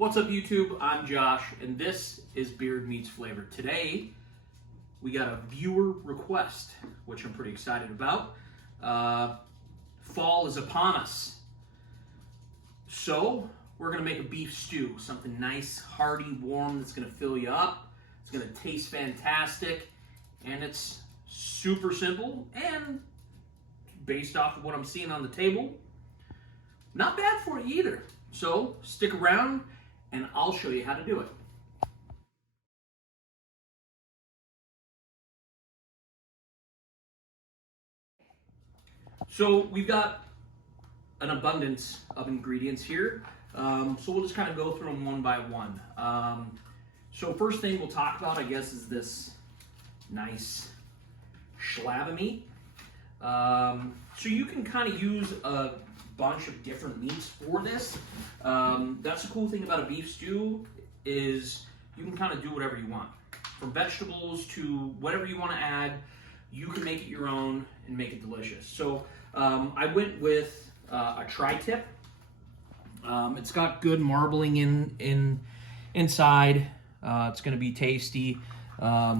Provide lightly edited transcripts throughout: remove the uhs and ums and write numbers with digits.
What's up, YouTube? I'm Josh, and this is Beard Meets Flavor. Today, we got a viewer request, which I'm pretty excited about. Fall is upon us. So, we're gonna make a beef stew. Something nice, hearty, warm, that's gonna fill you up. It's gonna taste fantastic, and it's super simple, and based off of what I'm seeing on the table, not bad for you either. So, stick around, and I'll show you how to do it. So we've got an abundance of ingredients here. So we'll just kind of go through them one by one. So first thing we'll talk about, I guess, is this nice slab of meat. So you can kind of use a bunch of different meats for this. That's the cool thing about a beef stew is you can kind of do whatever you want. From vegetables to whatever you want to add, you can make it your own and make it delicious. So I went with a tri-tip. It's got good marbling inside. It's going to be tasty.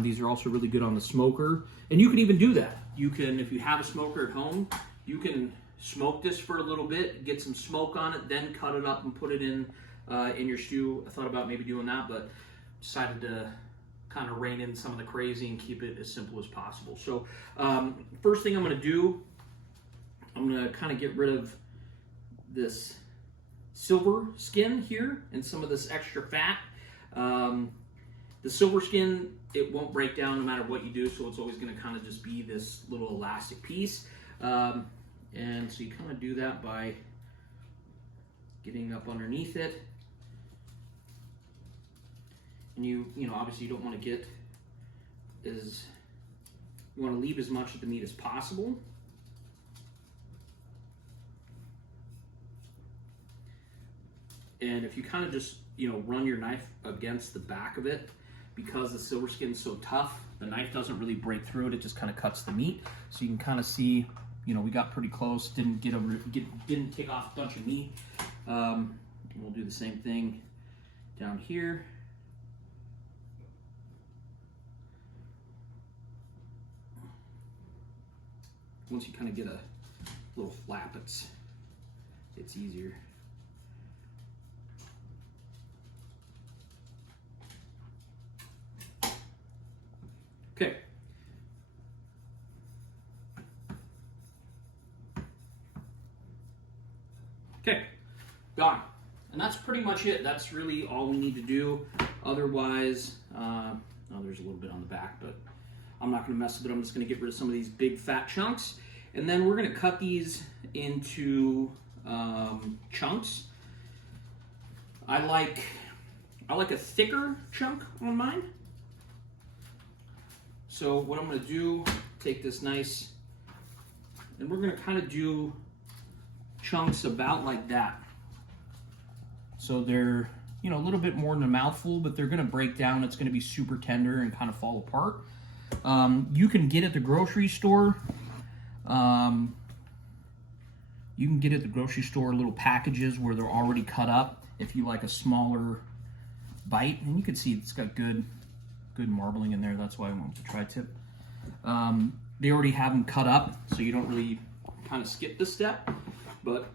These are also really good on the smoker. And you can even do that. You can, if you have a smoker at home, you can smoke this for a little bit, get some smoke on it, then cut it up and put it in your stew. I thought about maybe doing that, but decided to kind of rein in some of the crazy and keep it as simple as possible. So first thing I'm going to do, I'm going to kind of get rid of this silver skin here and some of this extra fat. The silver skin, it won't break down no matter what you do, so it's always going to kind of just be this little elastic piece. And so you kind of do that by getting up underneath it. And you know, obviously you don't want to get you want to leave as much of the meat as possible. And if you kind of just, run your knife against the back of it, because the silver skin is so tough, the knife doesn't really break through it, it just kind of cuts the meat. So you can kind of see, we got pretty close, didn't take off a bunch of meat. We'll do the same thing down here. Once you kind of get a little flap, it's easier. Okay. Okay, done. And that's pretty much it. That's really all we need to do. Otherwise, there's a little bit on the back, but I'm not going to mess with it. I'm just going to get rid of some of these big fat chunks. And then we're going to cut these into chunks. I like a thicker chunk on mine. So what I'm going to do, take this nice, and we're going to kind of do chunks about like that. So they're, a little bit more than a mouthful, but they're going to break down. It's going to be super tender and kind of fall apart. You can get at the grocery store. You can get at the grocery store little packages where they're already cut up if you like a smaller bite. And you can see it's got good marbling in there. That's why I went with the tri-tip. They already have them cut up, so you don't really kind of skip this step. But,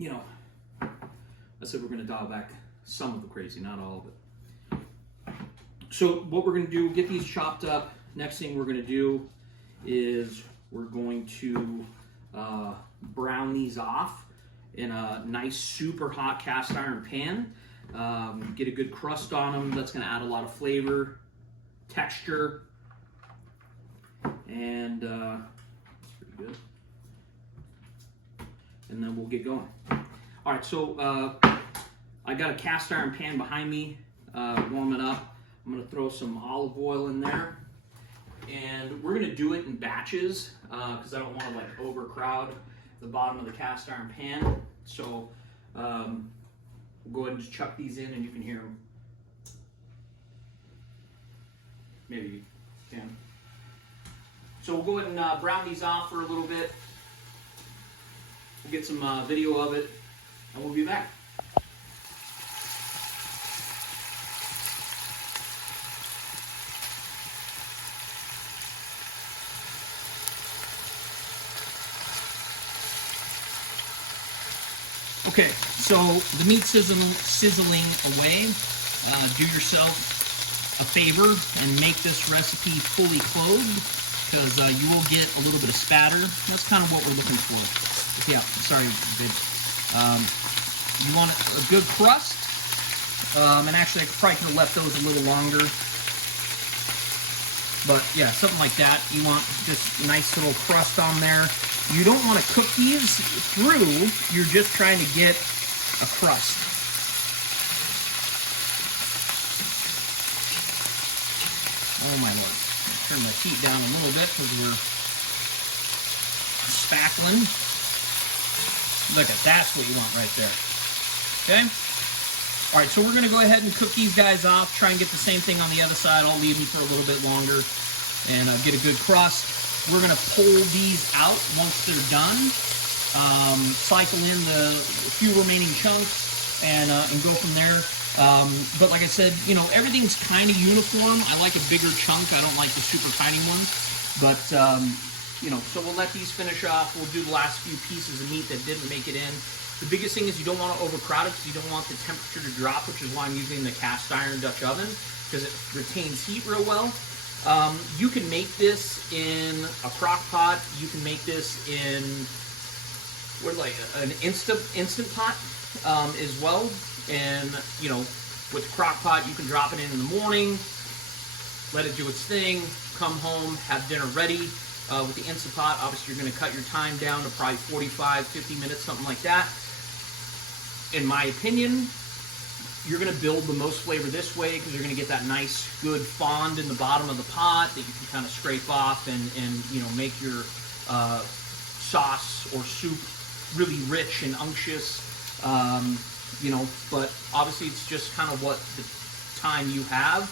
I said we're going to dial back some of the crazy, not all of it. So what we're going to do, get these chopped up. Next thing we're going to do is we're going to brown these off in a nice, super hot cast iron pan. Get a good crust on them. That's going to add a lot of flavor, texture, and that's pretty good. And then we'll get going. All right, so I got a cast iron pan behind me, warm it up. I'm gonna throw some olive oil in there, and we're gonna do it in batches because I don't want to overcrowd the bottom of the cast iron pan. So we'll go ahead and just chuck these in, and you can hear them. Maybe you can. So we'll go ahead and brown these off for a little bit. We'll get some video of it, and we'll be back. Okay, so the meat sizzling away. Do yourself a favor and make this recipe fully clothed, because you will get a little bit of spatter. That's kind of what we're looking for. Yeah, sorry, babe. You want a good crust, and actually I probably could have left those a little longer. But yeah, something like that. You want just a nice little crust on there. You don't want to cook these through, you're just trying to get a crust. Oh my lord. Turn the heat down a little bit because we're spackling. Look at that's what you want right there. Okay? Alright, so we're going to go ahead and cook these guys off. Try and get the same thing on the other side. I'll leave them for a little bit longer and get a good crust. We're going to pull these out once they're done. Cycle in the few remaining chunks and go from there. But like I said, you know, everything's kind of uniform. I like a bigger chunk. I don't like the super tiny ones. But, you know, so we'll let these finish off. We'll do the last few pieces of meat that didn't make it in. The biggest thing is you don't want to overcrowd it because you don't want the temperature to drop, which is why I'm using the cast iron Dutch oven, because it retains heat real well. You can make this in a crock pot. You can make this in an instant pot as well. And you know, with the crock pot, you can drop it in the morning, let it do its thing, come home, have dinner ready. With the instant pot, obviously you're going to cut your time down to probably 45, 50 minutes, something like that. In my opinion, you're going to build the most flavor this way because you're going to get that nice, good fond in the bottom of the pot that you can kind of scrape off and you know, make your sauce or soup really rich and unctuous. You know, but obviously it's just kind of what the time you have.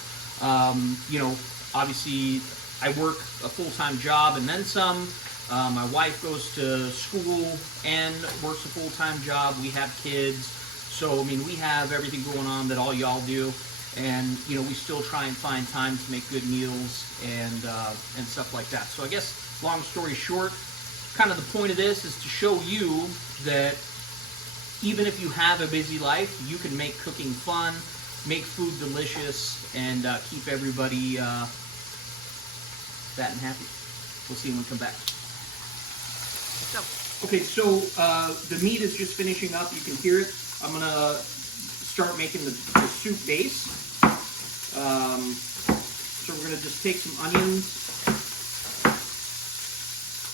You know, obviously I work a full-time job and then some. My wife goes to school and works a full-time job. We have kids. So, I mean, we have everything going on that all y'all do. And, you know, we still try and find time to make good meals and stuff like that. So I guess, long story short, kind of the point of this is to show you that even if you have a busy life, you can make cooking fun, make food delicious, and keep everybody fat and happy. We'll see when we come back. Okay, so the meat is just finishing up. You can hear it. I'm going to start making the soup base. So we're going to just take some onions,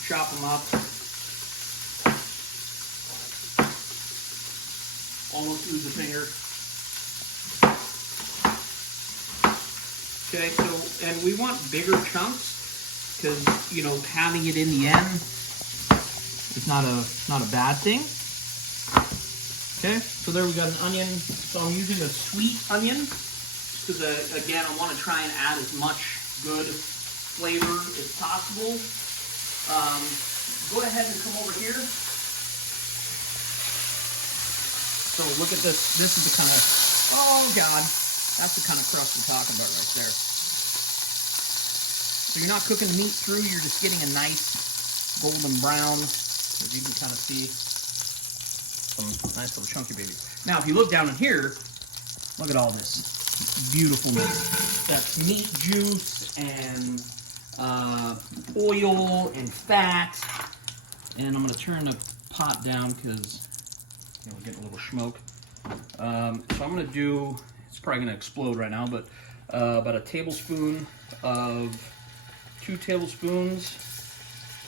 chop them up. Almost lose a finger. Okay, so, and we want bigger chunks because, you know, having it in the end is not a bad thing. Okay, so there we got an onion. So I'm using a sweet onion because, again, I want to try and add as much good flavor as possible. Go ahead and come over here. So look at this. This is the kind of, oh God, that's the kind of crust we're talking about right there. So you're not cooking the meat through, you're just getting a nice golden brown, as you can kind of see. Some nice little chunky babies. Now, if you look down in here, look at all this. Beautiful meat. That's meat juice and oil and fat. And I'm going to turn the pot down because we're getting a little smoke. So I'm going to do, it's probably going to explode right now, but about a tablespoon of, 2 tablespoons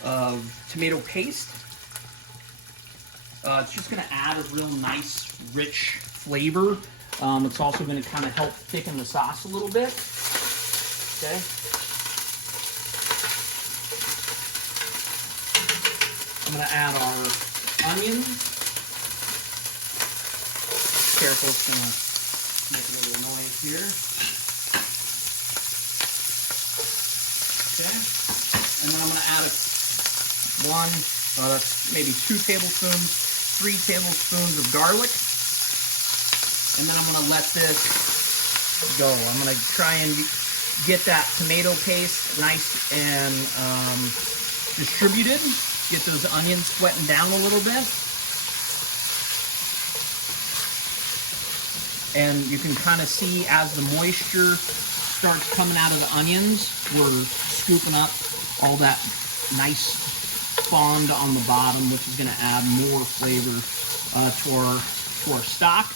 of tomato paste. It's just going to add a real nice, rich flavor. It's also going to kind of help thicken the sauce a little bit. Okay. I'm going to add our onions. Careful, it's going to make a little noise here. Okay. And then I'm going to add that's maybe 2 tablespoons. 3 tablespoons of garlic, and then I'm going to let this go. I'm going to try and get that tomato paste nice and distributed, get those onions sweating down a little bit. And you can kind of see as the moisture starts coming out of the onions, we're scooping up all that nice fond on the bottom, which is going to add more flavor to our stock.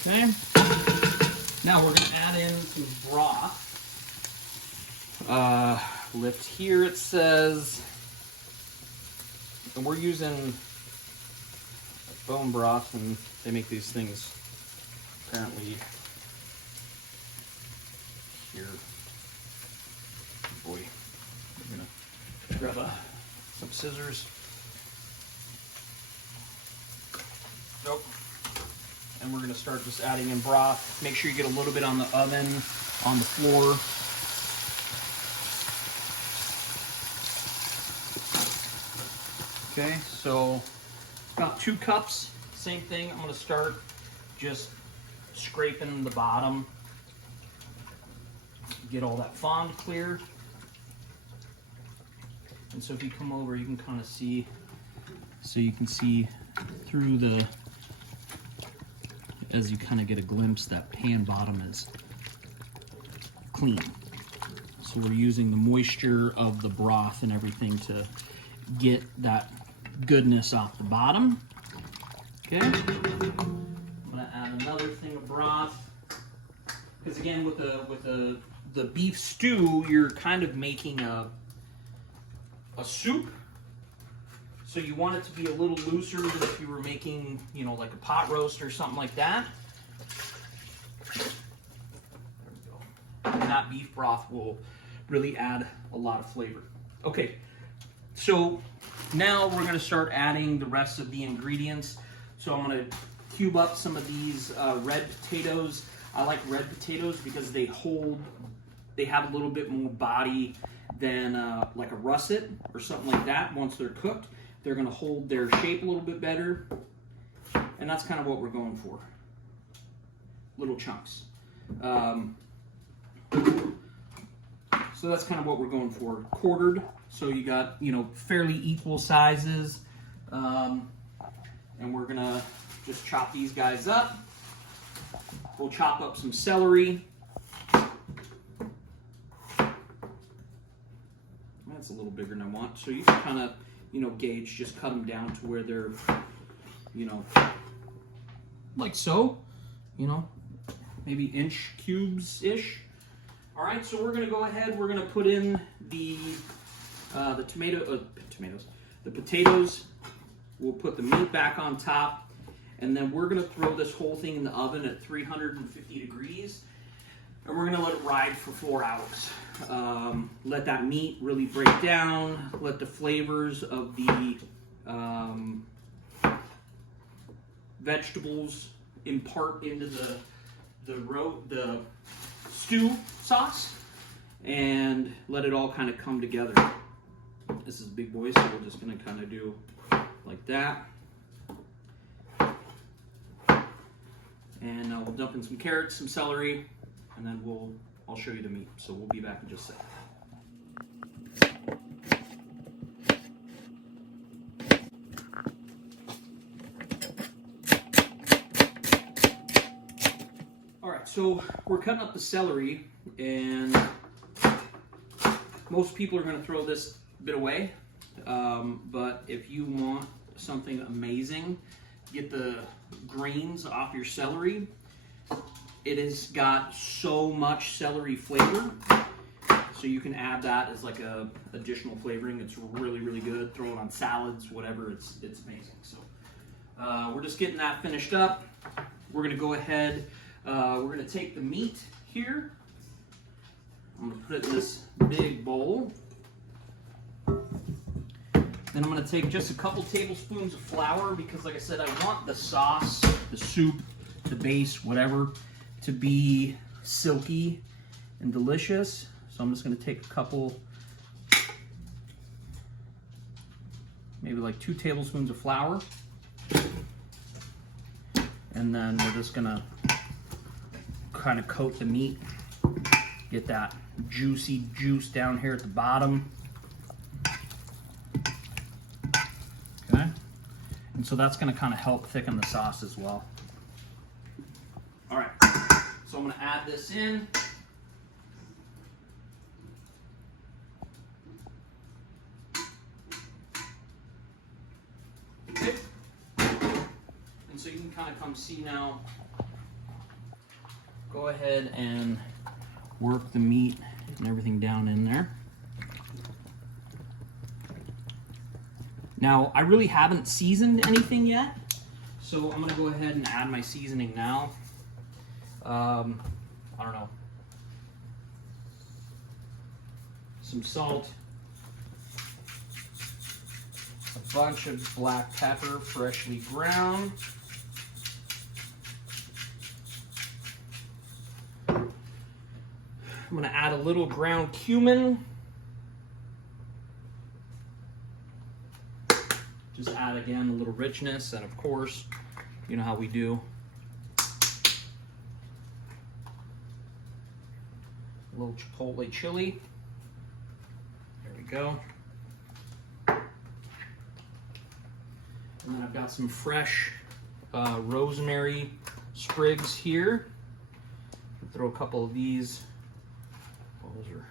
Okay. Now we're going to add in some broth. Lift here it says, and we're using bone broth, and they make these things apparently here. Boy, I'm gonna grab some scissors. Nope. And we're gonna start just adding in broth. Make sure you get a little bit on the oven, on the floor. Okay, so about 2 cups, same thing. I'm gonna start just scraping the bottom, get all that fond clear. And so if you come over, you can kind of see, so you can see through the, as you kind of get a glimpse, that pan bottom is clean. So we're using the moisture of the broth and everything to get that goodness off the bottom. Okay, I'm gonna add another thing of broth, because again, with the beef stew, you're kind of making a soup, so you want it to be a little looser than if you were making, you know, like a pot roast or something like that. There we go. And that beef broth will really add a lot of flavor. Okay, so now we're going to start adding the rest of the ingredients. So I'm going to cube up some of these red potatoes. I like red potatoes because they have a little bit more body than like a russet or something like that. Once they're cooked, they're going to hold their shape a little bit better. And that's kind of what we're going for. Little chunks. So that's kind of what we're going for. Quartered. So you got, you know, fairly equal sizes. And we're gonna just chop these guys up. We'll chop up some celery. That's a little bigger than I want. So you can kind of, you know, gauge, just cut them down to where they're, you know, like so, you know, maybe inch cubes-ish. All right, so we're gonna go ahead, we're gonna put in the potatoes. We'll put the meat back on top, and then we're gonna throw this whole thing in the oven at 350 degrees, and we're gonna let it ride for 4 hours. Let that meat really break down, let the flavors of the vegetables impart into the stew sauce, and let it all kind of come together. This is big boy, so we're just gonna kind of do like that. And we'll dump in some carrots, some celery, and then I'll show you the meat. So we'll be back in just a second. All right, so we're cutting up the celery, and most people are going to throw this bit away, but if you want something amazing, get the grains off your celery. It has got so much celery flavor, so you can add that as like a additional flavoring. It's really, really good. Throw it on salads, whatever. It's amazing. So we're just getting that finished up. We're going to go ahead. We're going to take the meat here. I'm going to put it in this big bowl. Then I'm going to take just a couple tablespoons of flour, because like I said, I want the sauce, the soup, the base, whatever, to be silky and delicious. So I'm just going to take a couple, maybe like 2 tablespoons of flour. And then we're just going to kind of coat the meat, get that juicy juice down here at the bottom. Okay, and so that's going to kind of help thicken the sauce as well. All right, so I'm gonna add this in. Okay. And so you can kind of come see now. Go ahead and work the meat and everything down in there. Now, I really haven't seasoned anything yet, so I'm gonna go ahead and add my seasoning now. I don't know, some salt, a bunch of black pepper, freshly ground. I'm gonna add a little ground cumin. Just add again a little richness, and of course, you know how we do. A little chipotle chili. There we go. And then I've got some fresh rosemary sprigs here. Throw a couple of these. Oh, those are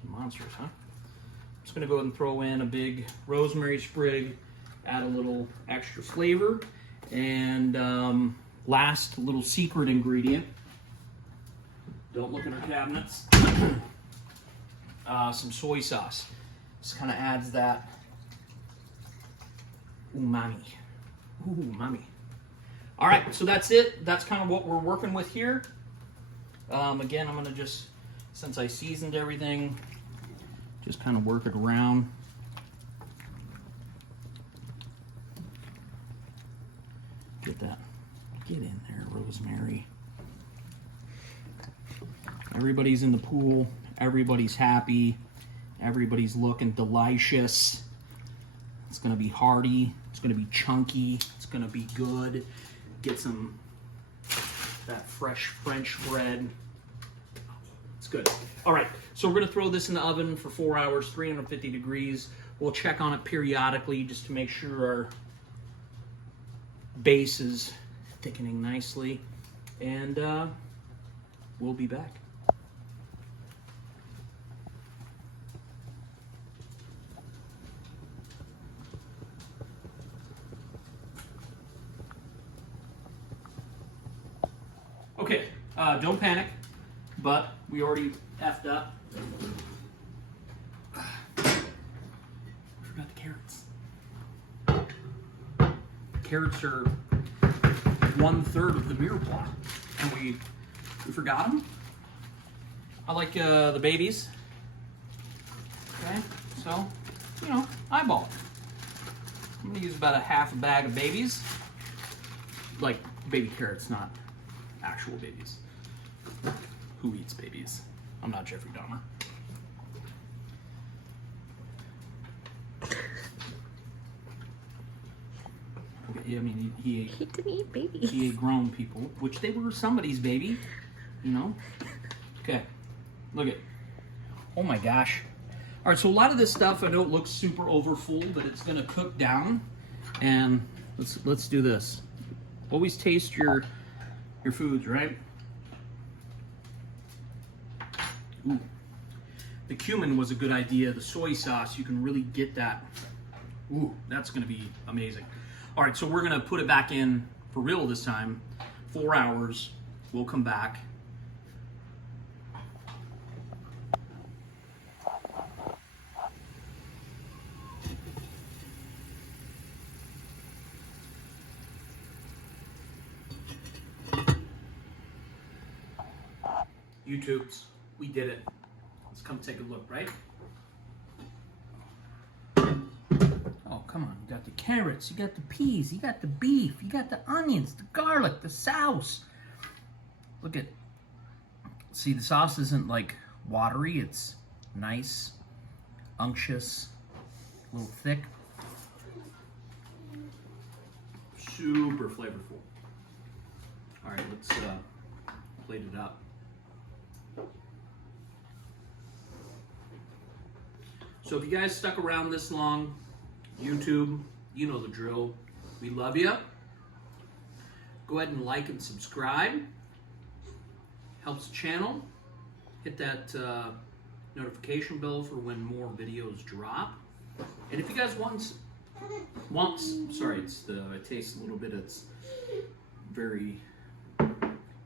some monsters, huh? I'm just gonna go ahead and throw in a big rosemary sprig. Add a little extra flavor, and last little secret ingredient, don't look in our cabinets, some soy sauce. This kind of adds that umami. Umami. All right, so that's it. That's kind of what we're working with here. Again, I'm gonna just, since I seasoned everything, just kind of work it around. Get in there, rosemary. Everybody's in the pool. Everybody's happy. Everybody's looking delicious. It's gonna be hearty. It's gonna be chunky. It's gonna be good. Get some that fresh French bread. It's good. All right, so we're gonna throw this in the oven for 4 hours, 350 degrees. We'll check on it periodically just to make sure our base is thickening nicely, and we'll be back. Okay, don't panic, but we already effed up. Forgot the carrots. Carrots are 1/3 of the mirror plot, and we forgot them. I like the babies. Okay, so you know, eyeball it. I'm gonna use about a half a bag of babies, like baby carrots, not actual babies. Who eats babies? I'm not Jeffrey Dahmer. I mean, he didn't eat babies. He ate grown people, which they were somebody's baby, you know. Okay, look at. Oh my gosh! All right, so a lot of this stuff I know it looks super over full, but it's gonna cook down. And let's do this. Always taste your foods, right? Ooh, the cumin was a good idea. The soy sauce, you can really get that. Ooh, that's gonna be amazing. All right, so we're gonna put it back in for real this time. 4 hours, we'll come back. YouTubes, we did it. Let's come take a look, right? Oh, come on. You got the carrots, you got the peas, you got the beef, you got the onions, the garlic, the sauce. Look at, see, the sauce isn't like watery, it's nice, unctuous, a little thick. Super flavorful. All right, let's plate it up. So if you guys stuck around this long, YouTube, you know the drill. We love you. Go ahead and like and subscribe. helps the channel. Hit that notification bell for when more videos drop. And if you guys want, sorry, it tastes a little bit, it's very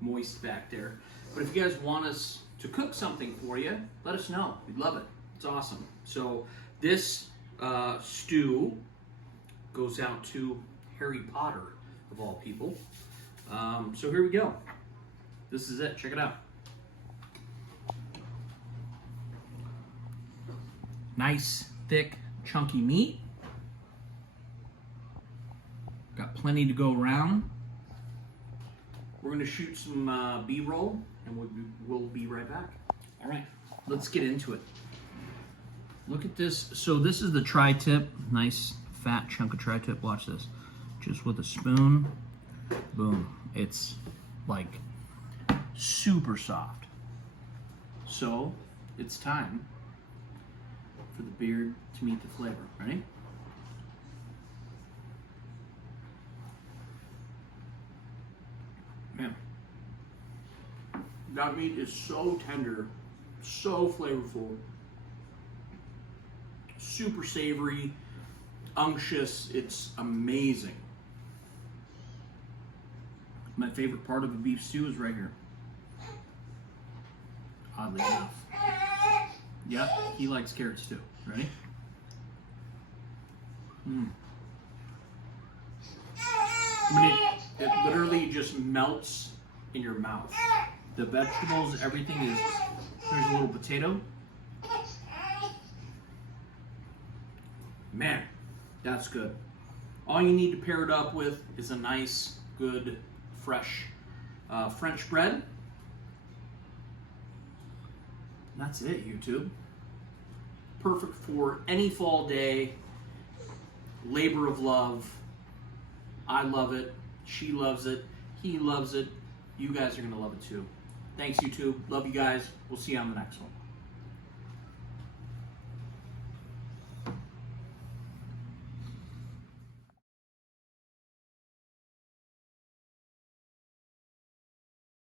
moist back there. But if you guys want us to cook something for you, let us know. We'd love it. It's awesome. So this stew goes out to Harry Potter, of all people. So here we go. This is it. Check it out. Nice, thick, chunky meat. Got plenty to go around. We're gonna shoot some B-roll, and we'll be right back. All right, let's get into it. Look at this. So this is the tri-tip. Nice fat chunk of tri-tip. Watch this. Just with a spoon, boom. It's like super soft. So it's time for the beard to meet the flavor. Ready? Man, that meat is so tender, so flavorful, super savory, unctuous. It's amazing. My favorite part of a beef stew is right here. Oddly enough. Yep, he likes carrots too. Ready? I mean, it literally just melts in your mouth. The vegetables, everything is. There's a little potato. Man, that's good. All you need to pair it up with is a nice, good, fresh French bread. That's it, YouTube. Perfect for any fall day. Labor of love. I love it. She loves it. He loves it. You guys are going to love it too. Thanks, YouTube. Love you guys. We'll see you on the next one.